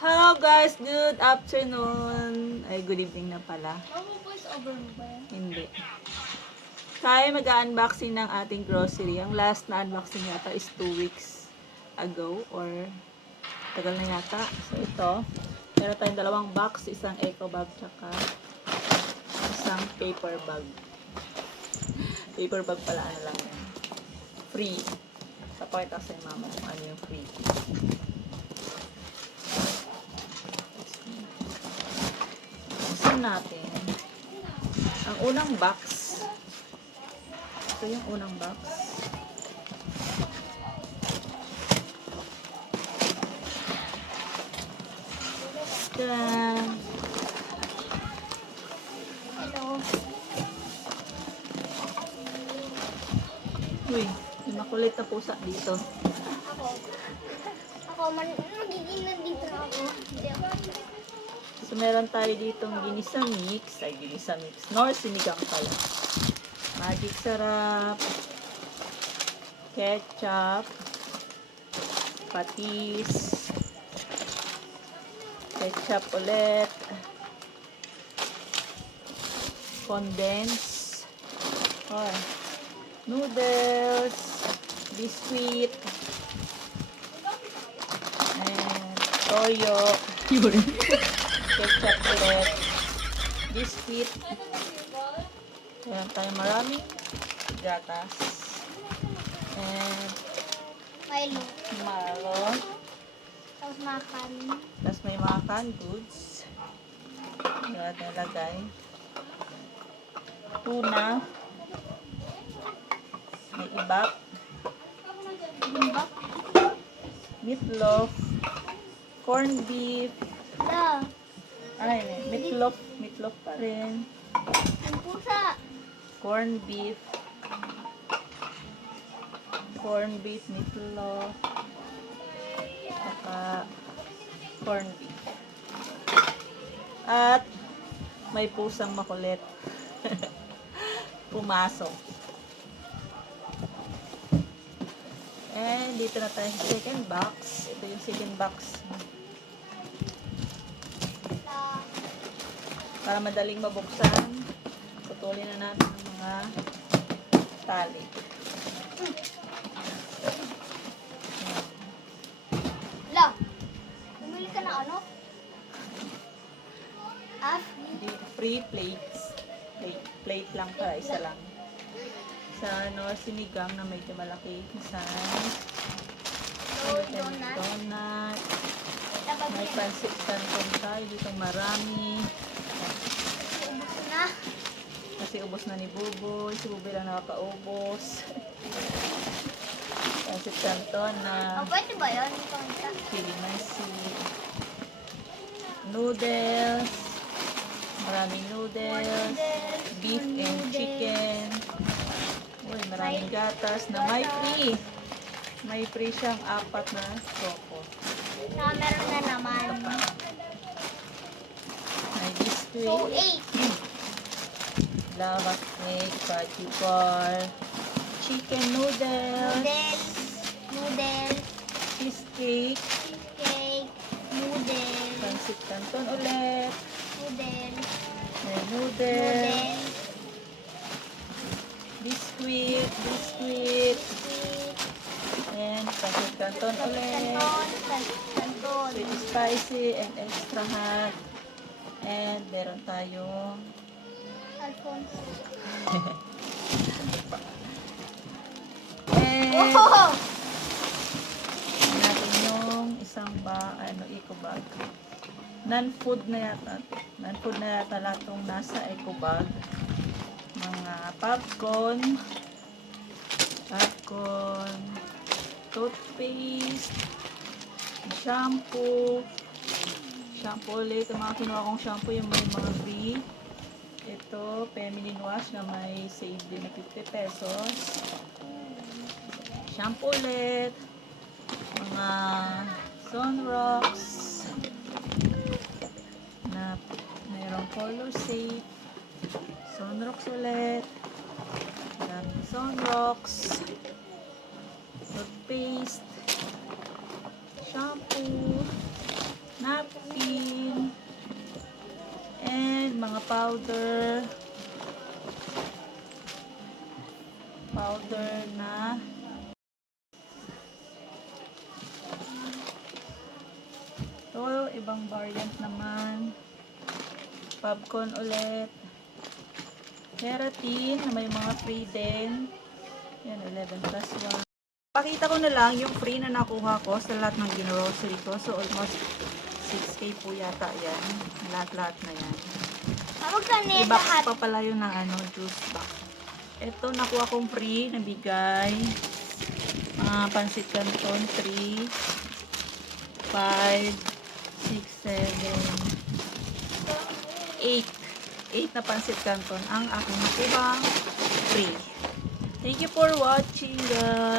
Hello guys, good afternoon. Ay, good evening na pala. Voice over mo ba yan? Hindi. Tayo mag-unboxing ng ating grocery. Ang last na unboxing yata is 2 weeks ago or tagal na yata. So ito, meron tayong dalawang box, isang eco bag tsaka isang paper bag. Paper bag pala, ano lang yan. Free. Papakita sa mama kung ano yung free. Natin ang unang box. Ito yung unang box. Then, Hello. uy, may makulit na pusa dito. Ako, magiging nandito na ako. Hindi ako. So, meron tayo ditong ginisa mix. Ay, ginisa mix. Nor sinigang pala. Magic sarap. Ketchup. Patis. Ketchup ulit. Condense. Oh, noodles. Biscuit. And toyo. Yun. Ketchup ulit, biscuit, meron tayong maraming gatas, and Milo. Milo, Tapos makan. tapos may mga canned goods, yung ating nilagay, tuna, may ibak, Diba? meatloaf, corned beef, Da. ay, meatloaf pa rin, Yung pusa. corned beef, meatloaf, saka corned beef. At may pusang makulit. Pumasok. And dito na tayo sa second box. Ito yung second box. Da. Para madaling mabuksan, putulin na natin ang mga tali. La. Bumili ka na ano? Free plates. Plate lang para isa lang. Sa sinigang na medyo malaki. Isang Donut. donut. Tapos May pancit canton tayo. Dito marami. ubus na. Kasi ubos na ni Buboy. Si Buboy lang nakakaubos. Pancit canton na Pwede ba yun? Ito isa. chili nasi. Noodles. Maraming noodles. Beef and chicken. Uy, maraming gatas na may free. May free siyang 4 na choco. Saka meron na naman. May So, biscuit. 8. Lava cake, kaji bar, chicken noodles, Noodles. cheesecake, Cheesecake. Noodles. pancit canton ulit, Noodles. may noodles, biscuit, Sweet. and pancit canton ulit, Canton. sweet spicy and extra hot, and meron tayong Alfonso. and Oh! natin yung isang eco bag. Non-food na yata. Non-food na yata lahat ng nasa eco bag. Mga popcorn, toothpaste, shampoo ulit. Yung mga kinuha kong shampoo, yung may mga free. Ito, feminine wash na may save din na 50 pesos. Shampoo ulit. Mga Sunrocks na mayroong color safe. Sunrocks ulit. Daming Sunrocks. Toothpaste. Shampoo. Napkin. powder. Powder na ito, ibang variant naman. Popcorn ulit. Keratin na may mga free din. Yan, 11 plus 1. Pakita ko na lang yung free na nakuha ko sa lahat ng grocery ko. So, almost 6K po yata yan. Lahat-lahat na yan. Huwag ka May nito box lahat. pa pala yun ng juice box. Ito, nakuha kong free na bigay. Mga pansit canton, 3, 5, 6, 7, 8 na pansit canton ang aking nakuhang free. Thank you for watching, guys.